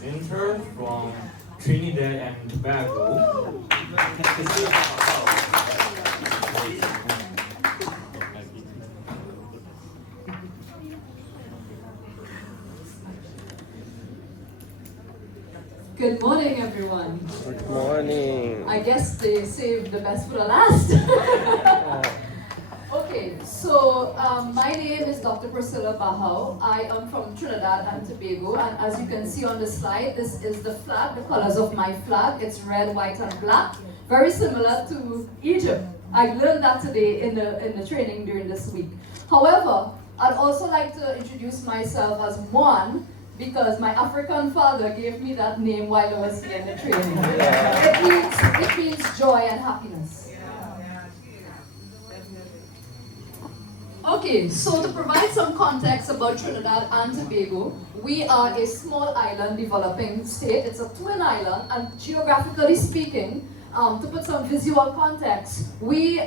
presenter from Trinidad and Tobago. Good morning, everyone. Good morning. I guess they saved the best for the last. Okay, so my name is Dr. Priscilla Bahau. I am from Trinidad and Tobago, and as you can see on the slide, this is the flag, the colors of my flag. It's red, white, and black, very similar to Egypt. I learned that today in the training during this week. However, I'd also like to introduce myself as Moan, because my African father gave me that name while I was here in the training. It means joy and happiness. Okay, so to provide some context about Trinidad and Tobago, we are a small island developing state. It's a twin island, and geographically speaking, to put some visual context, we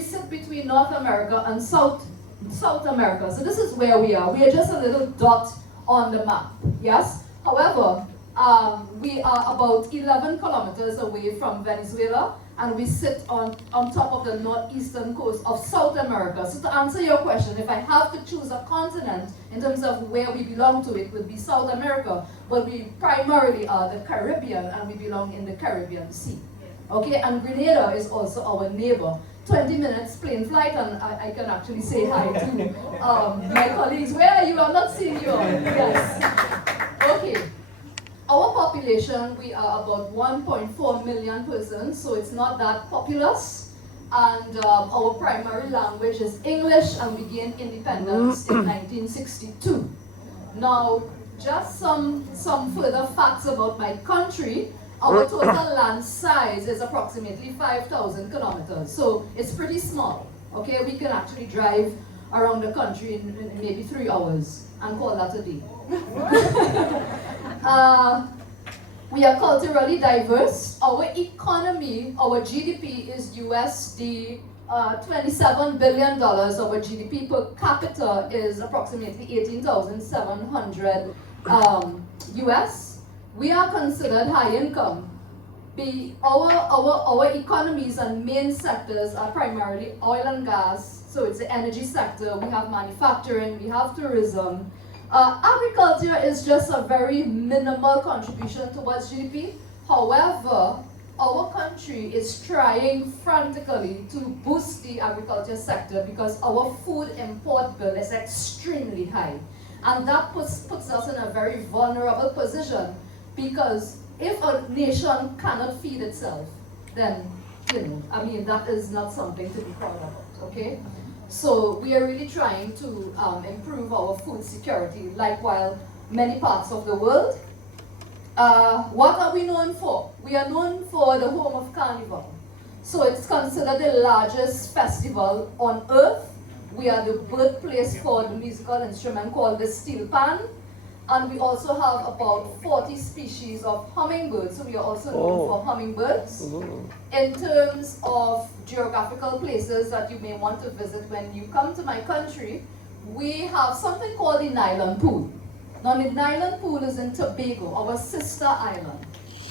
sit between North America and South America. So this is where we are. We are just a little dot on the map, yes? However, we are about 11 kilometers away from Venezuela, and we sit on top of the northeastern coast of South America. So to answer your question, if I have to choose a continent in terms of where we belong to, it would be South America, but we primarily are the Caribbean, and we belong in the Caribbean Sea. Okay, and Grenada is also our neighbor. 20 minutes plane flight, and I can actually say hi to my colleagues. Where are you? I'm not seeing you all. Yes. Okay. Our population, we are about 1.4 million persons, so it's not that populous. And our primary language is English, and we gained independence in 1962. Now, just some further facts about my country. Our total land size is approximately 5,000 kilometers, so it's pretty small. Okay, we can actually drive around the country in maybe 3 hours and call that a day. We are culturally diverse. Our economy, our GDP is USD $27 billion. Our GDP per capita is approximately 18,700 US. We are considered high income. Our economies and main sectors are primarily oil and gas, so it's the energy sector. We have manufacturing, we have tourism. Agriculture is just a very minimal contribution towards GDP. However, our country is trying frantically to boost the agriculture sector because our food import bill is extremely high. And that puts us in a very vulnerable position, because if a nation cannot feed itself, then, that is not something to be proud of, okay? So we are really trying to improve our food security, like while many parts of the world. What are we known for? We are known for the home of Carnival. So it's considered the largest festival on earth. We are the birthplace for the musical instrument called the steel pan. And we also have about 40 species of hummingbirds, so we are also known for hummingbirds. In terms of geographical places that you may want to visit when you come to my country, we have something called the Nylon Pool. Now the Nylon Pool is in Tobago, our sister island.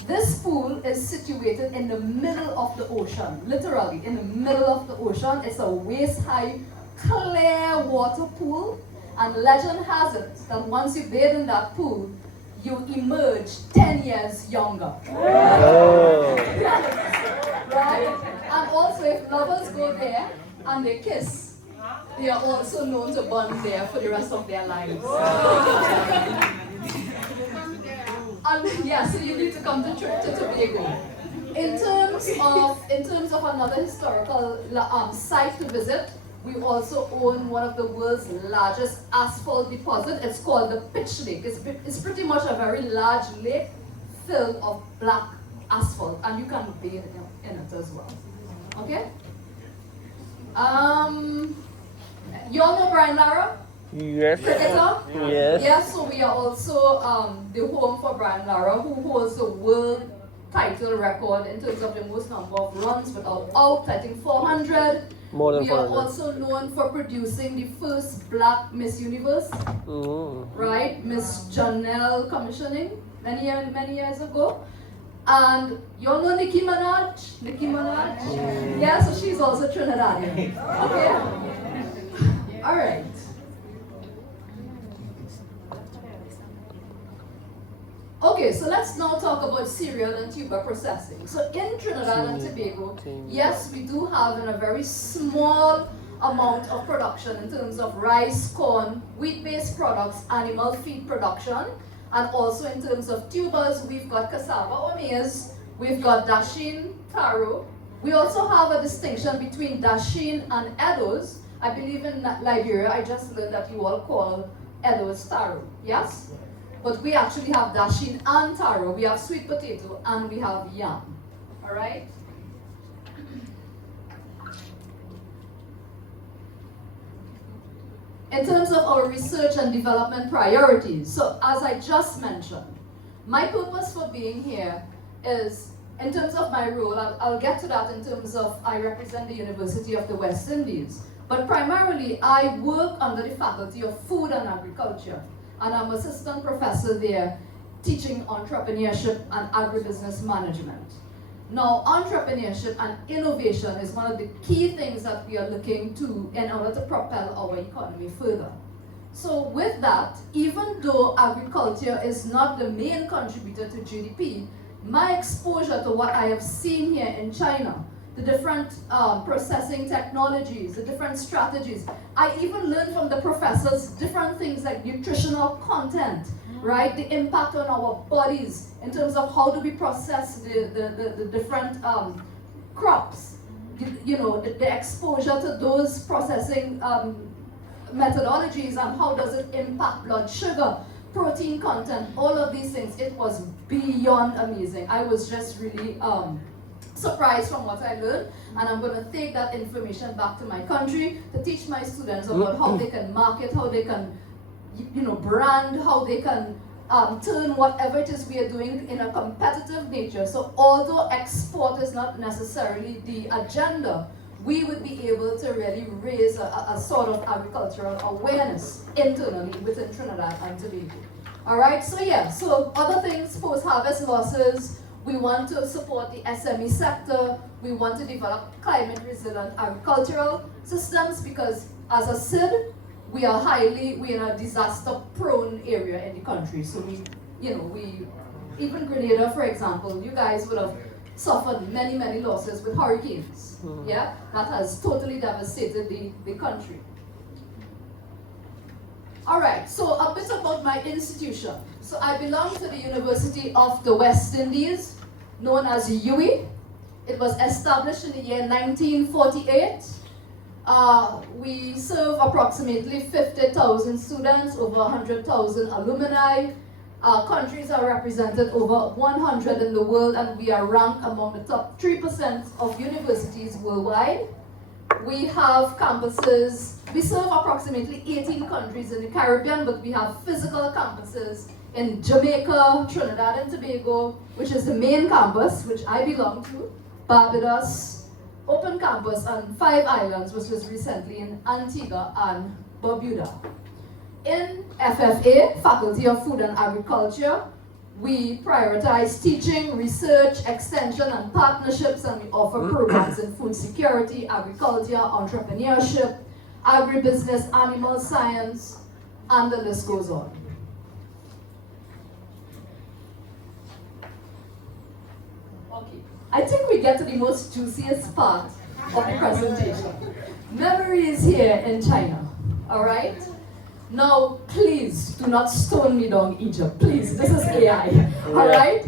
This pool is situated in the middle of the ocean, literally in the middle of the ocean. It's a waist-high, clear water pool. And legend has it that once you bathe in that pool, you emerge 10 years younger. Oh. Right? And also, if lovers go there and they kiss, they are also known to bond there for the rest of their lives. And yeah, so you need to come to Tobago. In terms of another historical site to visit, we also own one of the world's largest asphalt deposits. It's called the Pitch Lake. It's pretty much a very large lake filled of black asphalt, and you can bathe in it as well. Okay? You all know Brian Lara? Yes. Cricketer? Yes. Yeah, so we are also the home for Brian Lara, who holds the world title record in terms of the most number of runs without out, I think 400. More than We are 400. also known for producing the first black Miss Universe, right? Miss Janelle commissioning. many years ago. And you all know Nicki Minaj? Nicki Minaj? Yeah, so she's also Trinidadian. Okay? All right. Okay, so let's now talk about cereal and tuber processing. So in Trinidad and Tobago, yes, we do have in a very small amount of production in terms of rice, corn, wheat-based products, animal feed production, and also in terms of tubers, we've got cassava or maize, we've got dasheen, taro. We also have a distinction between dasheen and edos. I believe in Liberia, I just learned that you all call edos taro, yes? But we actually have dasheen and taro. We have sweet potato and we have yam. All right? In terms of our research and development priorities, so as I just mentioned, my purpose for being here is, in terms of my role, I'll get to that in terms of I represent the University of the West Indies, but primarily I work under the Faculty of Food and Agriculture. And I'm assistant professor there teaching entrepreneurship and agribusiness management. Now, entrepreneurship and innovation is one of the key things that we are looking to in order to propel our economy further. So with that, even though agriculture is not the main contributor to GDP, my exposure to what I have seen here in China, the different processing technologies, the different strategies. I even learned from the professors different things like nutritional content, right? The impact on our bodies in terms of how do we process the different crops. The exposure to those processing methodologies and how does it impact blood sugar, protein content, all of these things. It was beyond amazing. I was just really surprised from what I learned, and I'm going to take that information back to my country to teach my students about how they can market, how they can, brand, how they can turn whatever it is we are doing in a competitive nature. So although export is not necessarily the agenda, we would be able to really raise a sort of agricultural awareness internally within Trinidad and Tobago. All right, so other things, post-harvest losses. We want to support the SME sector. We want to develop climate-resilient agricultural systems because, as a SID, we're in a disaster-prone area in the country. So even Grenada, for example, you guys would have suffered many, many losses with hurricanes. Yeah, that has totally devastated the country. All right, so a bit about my institution. So I belong to the University of the West Indies, known as UWI. It was established in the year 1948. We serve approximately 50,000 students, over 100,000 alumni. Countries are represented over 100 in the world, and we are ranked among the top 3% of universities worldwide. We have campuses. We serve approximately 18 countries in the Caribbean, but we have physical campuses in Jamaica, Trinidad and Tobago, which is the main campus, which I belong to, Barbados, open campus on 5 islands, which was recently in Antigua and Barbuda. In FFA, Faculty of Food and Agriculture, we prioritize teaching, research, extension, and partnerships, and we offer programs in food security, agriculture, entrepreneurship, agribusiness, animal science, and the list goes on. Okay, I think we get to the most juiciest part of the presentation. Memories here in China, all right? Now, please do not stone me down, Egypt. Please, this is AI. All right?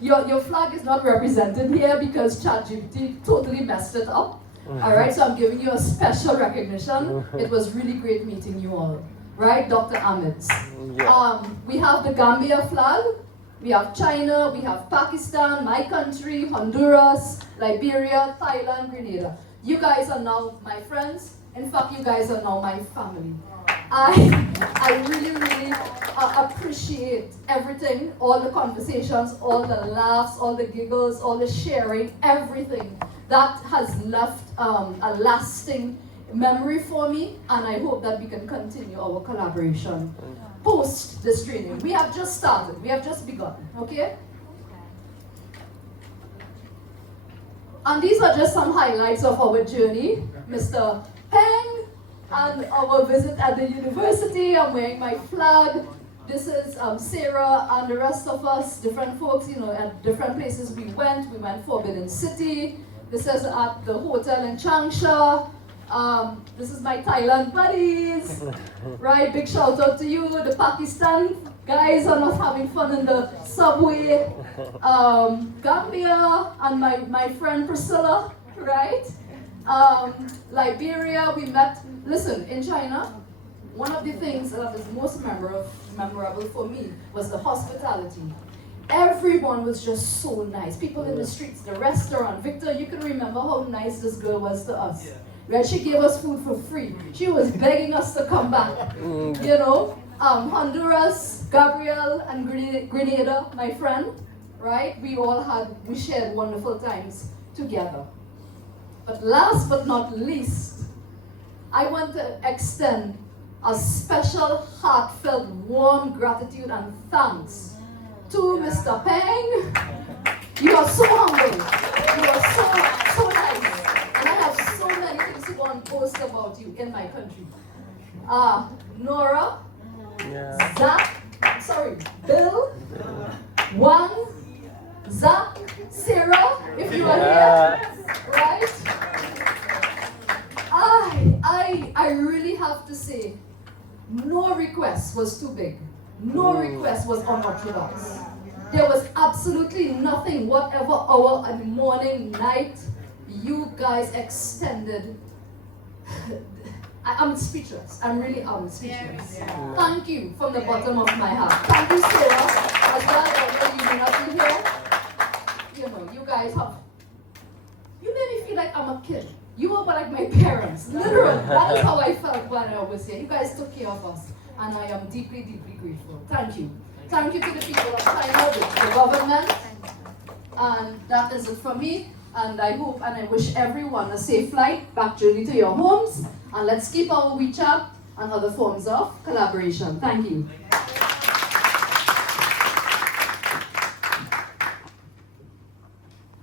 Your flag is not represented here because ChatGPT totally messed it up. All right, so I'm giving you a special recognition. It was really great meeting you all. Right, Dr. Ahmed. We have the Gambia flag. We have China. We have Pakistan, my country, Honduras, Liberia, Thailand, Grenada. You guys are now my friends. In fact, you guys are now my family. I really, really appreciate everything, all the conversations, all the laughs, all the giggles, all the sharing, everything. That has left a lasting memory for me, and I hope that we can continue our collaboration. post this training. We have just started. We have just begun. Okay? And these are just some highlights of our journey. Mr. Peng and our visit at the university. I'm wearing my flag. This is Sarah and the rest of us, different folks, at different places we went. We went Forbidden City. This is at the hotel in Changsha. This is my Thailand buddies. Right, big shout out to you. The Pakistan guys are not having fun in the subway. Gambia and my friend Priscilla, right? Liberia, we met. Listen, in China, one of the things that is most memorable for me was the hospitality. Everyone was just so nice. People in the streets, the restaurant. Victor, you can remember how nice this girl was to us. Right? She gave us food for free. She was begging us to come back. Honduras, Gabriel, and Grenada, my friend, right? We shared wonderful times together. But last but not least, I want to extend a special, heartfelt, warm gratitude and thanks to Mr. Peng. You are so humble. You are so nice. And I have so many things to go and post about you in my country. Nora, Bill, Wang, Zach, Sarah, if you are here, right? I really have to say, no request was too big. No request was unorthodox. There was absolutely nothing, whatever hour in the morning, night, you guys extended. I'm speechless. I really am speechless. Thank you from the bottom of my heart. Thank you, Sarah, as well, although you may not be here. You guys you made me feel like I'm a kid. You were like my parents, literally. That is how I felt when I was here. You guys took care of us, and I am deeply, deeply grateful. Thank you. Thank you to the people of China, the government, and that is it for me. And I hope and I wish everyone a safe flight, back journey to your homes, and let's keep our WeChat and other forms of collaboration. Thank you.